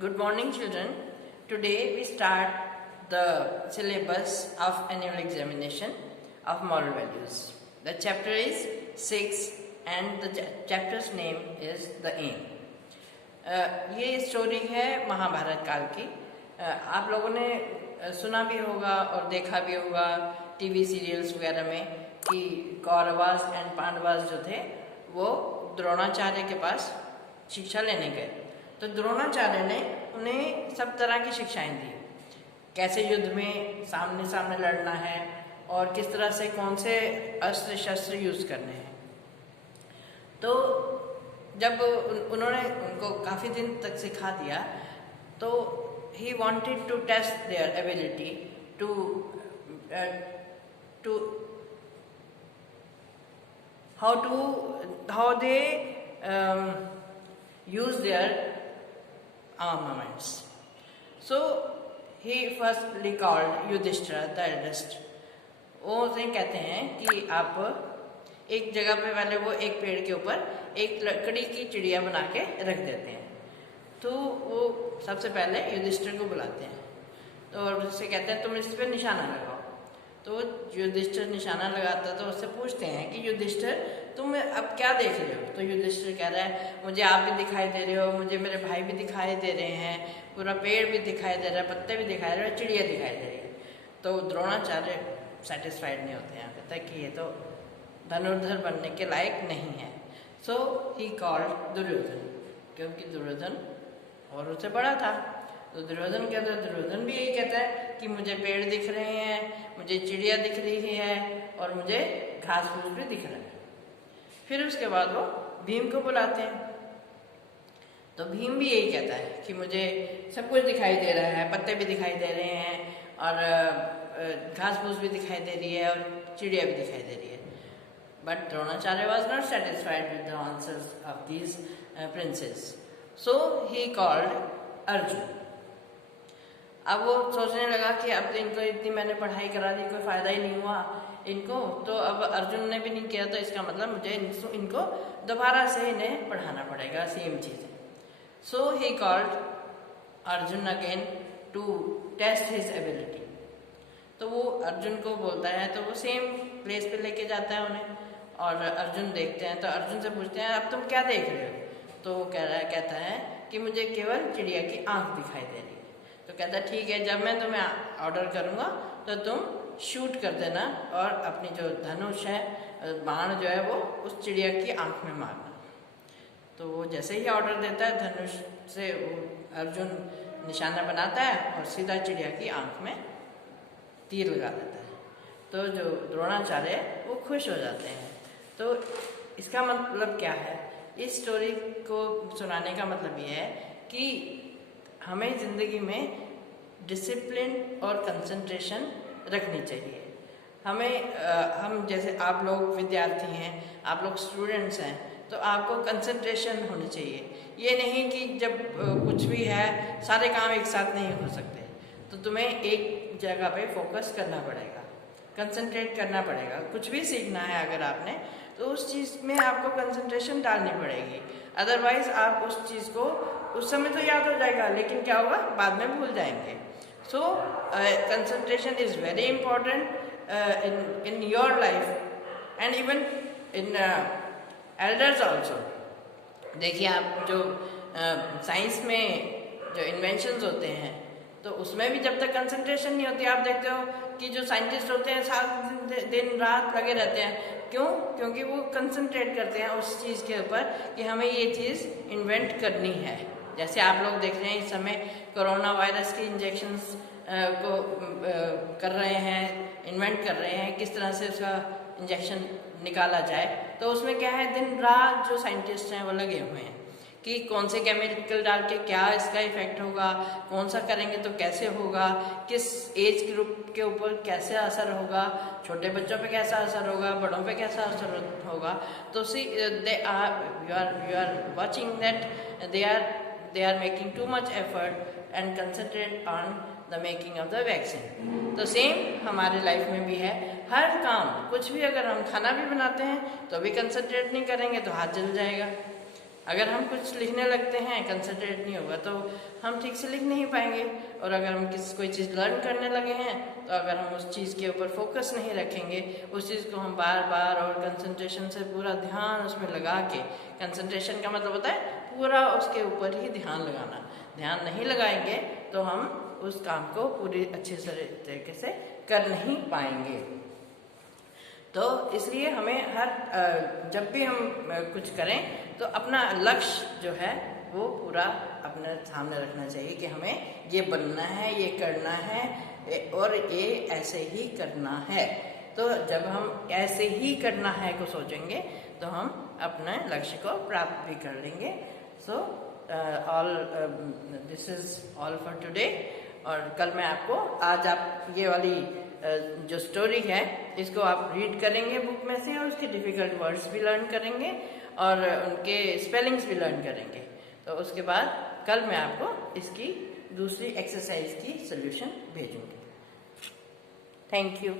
Good morning, children. Today we start the syllabus of annual examination of moral values. The chapter is 6 and the chapter's name is The Aim. ये story है महाभारत काल की। आप लोगों ने सुना भी होगा और देखा भी होगा टीवी सीरियल्स वगैरह में कि कौरवास एंड पांडवास जो थे वो द्रोणाचार्य के पास शिक्षा लेने गए। तो द्रोणाचार्य ने उन्हें सब तरह की शिक्षाएं दी, कैसे युद्ध में सामने सामने लड़ना है और किस तरह से कौन से अस्त्र शस्त्र यूज करने हैं। तो जब उन्होंने उनको काफ़ी दिन तक सिखा दिया तो he wanted to test their ability to how they use their armaments. So he firstly called Yudhishthira the eldest. वो उसे कहते हैं कि आप एक जगह पे पहले वो एक पेड़ के ऊपर एक लकड़ी की चिड़िया बना के रख देते हैं। तो वो सबसे पहले युधिष्ठिर को बुलाते हैं तो उससे कहते हैं तुम इस पर निशाना लगाओ। तो युधिष्ठिर निशाना लगाता तो उससे पूछते हैं कि युधिष्ठिर तुम अब क्या देख रहे हो। तो युधिष्ठिर कह रहा है मुझे आप भी दिखाई दे रहे हो, मुझे मेरे भाई भी दिखाई दे रहे हैं, पूरा पेड़ भी दिखाई दे रहा है, पत्ते भी दिखाई दे रहे हैं, चिड़िया दिखाई दे रही है। तो द्रोणाचार्य सेटिस्फाइड नहीं होते हैं, कहता है कि ये तो धनुर्धर बनने के लायक नहीं है। सो ही कॉल्ड दुर्योधन, क्योंकि दुर्योधन और उससे बड़ा था। तो दुर्योधन कहता है, दुर्योधन भी यही कहता है कि मुझे पेड़ दिख रहे हैं, मुझे चिड़िया दिख रही है और मुझे घास फूस भी दिख रहा है। फिर उसके बाद वो भीम को बुलाते हैं तो भीम भी यही कहता है कि मुझे सब कुछ दिखाई दे रहा है, पत्ते भी दिखाई दे रहे हैं और घास फूस भी दिखाई दे रही है और चिड़िया भी दिखाई दे रही है। But Dronacharya was not satisfied with the answers of these princess, so he called Arjun. अब वो सोचने लगा कि अब तो इनको इतनी मैंने पढ़ाई करा दी, कोई फायदा ही नहीं हुआ इनको, तो अब अर्जुन ने भी नहीं किया, तो इसका मतलब मुझे इनको दोबारा से इन्हें पढ़ाना पड़ेगा सेम चीज़ें। So he called Arjun again to test his ability. तो वो अर्जुन को बोलता है तो वो सेम प्लेस पे लेके जाता है उन्हें और अर्जुन देखते हैं। तो अर्जुन से पूछते हैं अब तुम क्या देख रहे हो। तो वो कहता है कि मुझे केवल चिड़िया की आंख दिखाई दे रही है। तो कहता है ठीक है, जब मैं तुम्हें ऑर्डर करूँगा तो तुम शूट कर देना और अपनी जो धनुष है, बाण जो है वो उस चिड़िया की आंख में मारना। तो वो जैसे ही ऑर्डर देता है धनुष से वो अर्जुन निशाना बनाता है और सीधा चिड़िया की आंख में तीर लगा देता है। तो जो द्रोणाचार्य वो खुश हो जाते हैं। तो इसका मतलब क्या है, इस स्टोरी को सुनाने का मतलब ये है कि हमें ज़िंदगी में डिसिप्लिन और कंसंट्रेशन रखनी चाहिए। हम जैसे आप लोग विद्यार्थी हैं, आप लोग स्टूडेंट्स हैं, तो आपको कंसंट्रेशन होनी चाहिए। ये नहीं कि जब कुछ भी है सारे काम एक साथ नहीं हो सकते, तो तुम्हें एक जगह पे फोकस करना पड़ेगा, कंसंट्रेट करना पड़ेगा। कुछ भी सीखना है अगर आपने तो उस चीज़ में आपको कंसंट्रेशन डालनी पड़ेगी, अदरवाइज आप उस चीज़ को उस समय तो याद हो जाएगा लेकिन क्या होगा बाद में भूल जाएंगे। So concentration is very important in your life and even in elders also. देखिए आप जो साइंस में जो इन्वेंशंस होते हैं तो उसमें भी जब तक कंसंट्रेशन नहीं होती, आप देखते हो कि जो साइंटिस्ट होते हैं सारा दिन रात लगे रहते हैं। क्यों? क्योंकि वो कंसंट्रेट करते हैं उस चीज़ के ऊपर कि हमें ये चीज़ इन्वेंट करनी है। जैसे आप लोग देख रहे हैं इस समय कोरोना वायरस के इंजेक्शंस को कर रहे हैं, इन्वेंट कर रहे हैं किस तरह से उसका इंजेक्शन निकाला जाए। तो उसमें क्या है, दिन रात जो साइंटिस्ट हैं वो लगे हुए हैं कि कौन से केमिकल डाल के क्या इसका इफेक्ट होगा, कौन सा करेंगे तो कैसे होगा, किस एज ग्रुप के ऊपर कैसे असर होगा, छोटे बच्चों पे कैसा असर होगा, बड़ों पे कैसा असर होगा। तो see you are watching that they are making too much effort and concentrate on the making of the vaccine। तो सेम हमारे लाइफ में भी है, हर काम कुछ भी अगर हम खाना भी बनाते हैं तो भी कंसंट्रेट नहीं करेंगे तो हाथ जल जाएगा। अगर हम कुछ लिखने लगते हैं, कंसंट्रेट नहीं होगा तो हम ठीक से लिख नहीं पाएंगे। और अगर हम कोई चीज़ लर्न करने लगे हैं तो अगर हम उस चीज़ के ऊपर फोकस नहीं रखेंगे, उस चीज़ को हम बार बार और कंसंट्रेशन से पूरा ध्यान उसमें लगा के, कंसंट्रेशन का मतलब होता है पूरा उसके ऊपर ही ध्यान लगाना, ध्यान नहीं लगाएंगे तो हम उस काम को पूरी अच्छे तरीके से कर नहीं पाएंगे। तो इसलिए हमें जब भी हम कुछ करें तो अपना लक्ष्य जो है वो पूरा अपने सामने रखना चाहिए कि हमें ये बनना है, ये करना है और ये ऐसे ही करना है। तो जब हम ऐसे ही करना है को सोचेंगे तो हम अपने लक्ष्य को प्राप्त भी कर लेंगे। So this is all for today. और कल मैं आपको, आज आप ये वाली जो स्टोरी है इसको आप रीड करेंगे बुक में से और उसके डिफिकल्ट वर्ड्स भी लर्न करेंगे और उनके स्पेलिंग्स भी लर्न करेंगे। तो उसके बाद कल मैं आपको इसकी दूसरी एक्सरसाइज की सोल्यूशन भेजूंगी। Thank you.